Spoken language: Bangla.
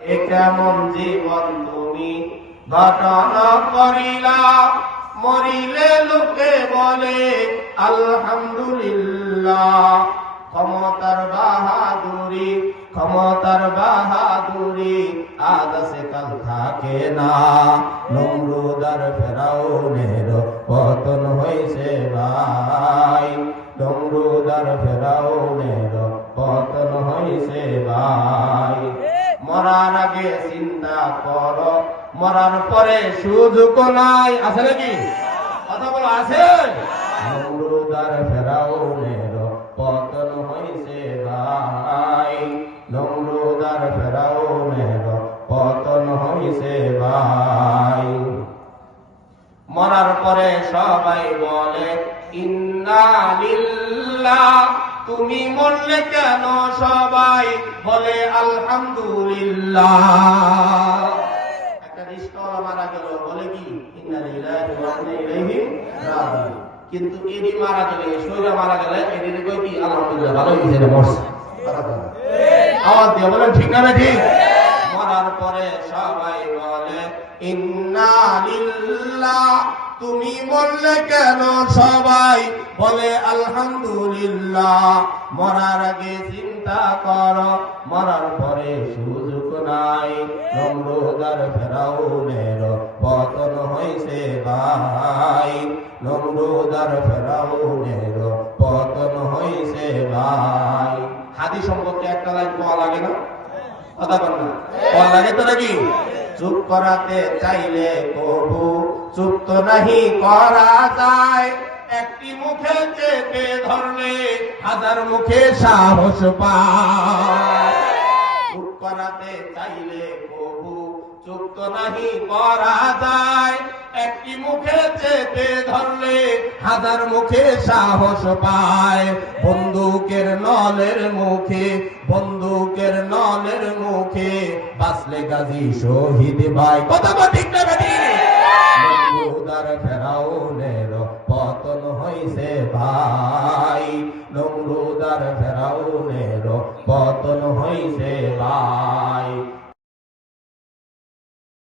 কেমন জীবন তুমি গঠন করিলা, মরিলে লোকে বলে আলহামদুলিল্লাহ। ক্ষমতার বাহাদুরি, ক্ষমতার বাহাদুরি আজ আছে কাল থাকে না। নমরুদ আর ফেরাউনের পতন হইছে ভাই, নমরুদ আর ফেরাউনের পতন হইছে ভাই। মরার আগে চিন্তা করো, মরার পরে সুযোগ নাই। আছে নাকি? কথা বলো, আছে? নমরুদ আর ফেরাউনের পতন হইছে ভাই, নমরুদ আর ফেরাউনের পতন হইছে ভাই। মরার পরে সবাই বলে ইন্না লিল্লাহ, তুমি মরলে কেন সবাই বলে আলহামদুলিল্লাহ। একটা রিশকাওয়ালা মারা গেল, বলে কি ইন্না লিল্লাহি ওয়া ইন্না ইলাইহি রাজিউন। কিন্তু এডি মারা গেলে, শরীরে মারা গেলে এডি কই কি আলহামদুলিল্লাহ, ভালো হইছে রে, মরছে। আওয়াজ দিয়ে বলেন ঠিক না ঠিক? মরার পরে সবাই বলে ইন্না লিল্লাহ, তুমি বললে কেন সবাই বলে আলহামদুলিল্লাহ। মরার আগে চিন্তা করো, মরার পরে সুযোগ নাই। নমরুদ আর ফেরাউনের পতন হইছে ভাই, নমরুদ আর ফেরাউনের পতন হইছে ভাই। হাদিস সম্পর্কে একটা লাইন পাওয়া লাগে না? কথা বল না, পাওয়া লাগে তো নাকি? চুপ করাতে চাইলে কবু চুপ তো নাহি করা যায়, একটি মুখে চেপে ধরলে হাজার মুখে সাহস পায়। চুপ করাতে চাইলে কবু চুপ তো নাহি করা যায়, একটি মুখে চেপে ধরলে হাজার মুখে সাহস পায়। বন্দুকের নলের মুখে, বন্দুকের নলের মুখে বাঁচলে গাজী শহীদ ভাই। কথা বল ঠিক না বেটি? নমরুদ আর ফেরাউনের পতন হইছে ভাই,